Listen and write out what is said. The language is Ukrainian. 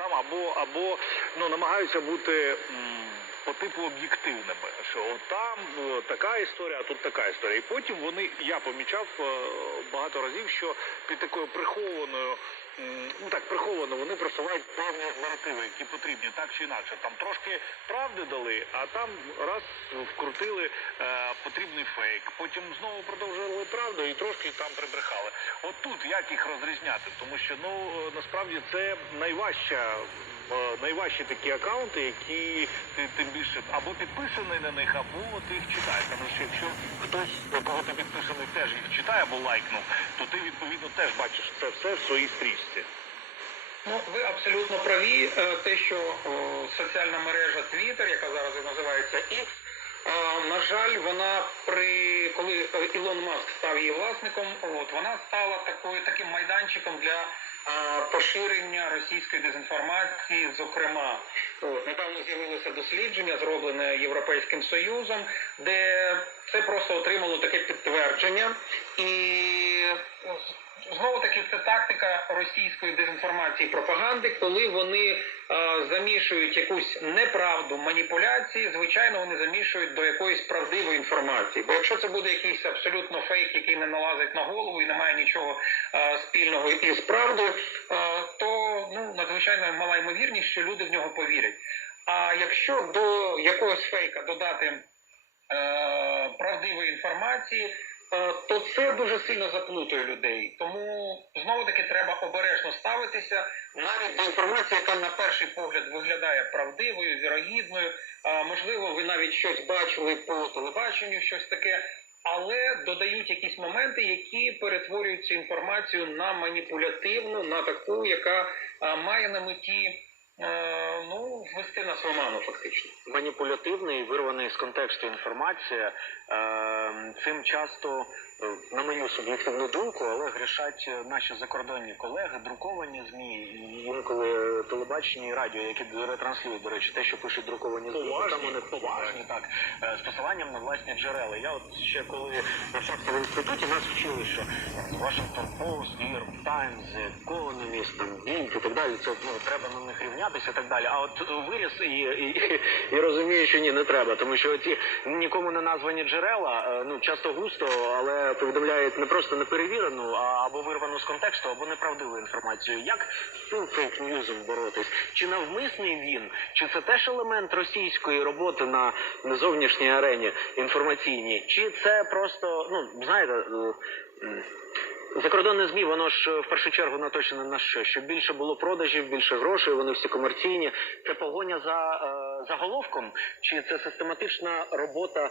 там або або ну намагаються бути. По типу об'єктивними, що там е, така історія, а тут така історія. І потім вони, я помічав е, багато разів, що під такою прихованою, ну так приховано, вони просувають певні наративи, які потрібні так чи інакше. Там трошки правди дали, а там раз вкрутили е, потрібний фейк. Потім знову продовжували правду і трошки там прибрехали. От тут як їх розрізняти, тому що ну е, насправді це найважча. Е, Найважчі такі акаунти, які ти тим більше або підписаний на них, або ти їх читаєш. Тому що якщо хтось, на кого ти підписаний, теж їх читає або лайкнув, то ти відповідно теж бачиш це все в своїй стрічці. Ну, ви абсолютно праві. Е, Те, що о, соціальна мережа Twitter, яка зараз називається X, е, на жаль, вона при коли е, Ілон Маск став її власником, от вона стала такою таким майданчиком для е, поширення російської дезінформації. Зокрема, от недавно з'явилося дослідження, зроблене Європейським Союзом, де це просто отримало таке підтвердження і. Знову таки це тактика російської дезінформації пропаганди, коли вони замішують якусь неправду, маніпуляції, звичайно, вони замішують до якоїсь правдивої інформації. Бо якщо це буде якийсь абсолютно фейк, який не налазить на голову і не має нічого е, спільного із правдою, е, то ну надзвичайно мала ймовірність, що люди в нього повірять. А якщо до якогось фейка додати е, правдивої інформації, то це дуже сильно заплутує людей. Тому знову таки треба обережно ставитися навіть до інформації, яка на перший погляд виглядає правдивою, вірогідною. Е, Можливо, ви навіть щось бачили по телебаченню, щось таке. Але додають якісь моменти, які перетворюють цю інформацію на маніпулятивну, на таку, яка е, має на меті е, ну гостина з роману, фактично. фактично. маніпулятивний, вирваний з контексту інформація. Е, цим часто, е, на мою суб'єктивну думку, але грішать е, наші закордонні колеги, друковані ЗМІ, інколи телебачення і радіо, які ретранслюють, до речі, те, що пишуть друковані Поважні. там вони поважні, так, е, з посиланням на власні джерела. Я от ще коли навчався в інституті, нас вчили, що Washington Post, New York Times, Economist, там, Bild і так далі, це ну, треба на них рівнятися і так далі. А от виріс і, і, і розумію, що ні, не треба, тому що ці нікому не названі джерела, е, ну часто густо, але повідомляють не просто неперевірену, а або вирвану з контексту, або неправдиву інформацію. Як з цим фейк-ньюзом боротись? Чи навмисний він, чи це теж елемент російської роботи на зовнішній арені інформаційній, чи це просто, ну знаєте. е, Закордонне ЗМІ, воно ж е, в першу чергу наточене на що? Щоб більше було продажів, більше грошей, вони всі комерційні. Це погоня за е, заголовком, чи це систематична робота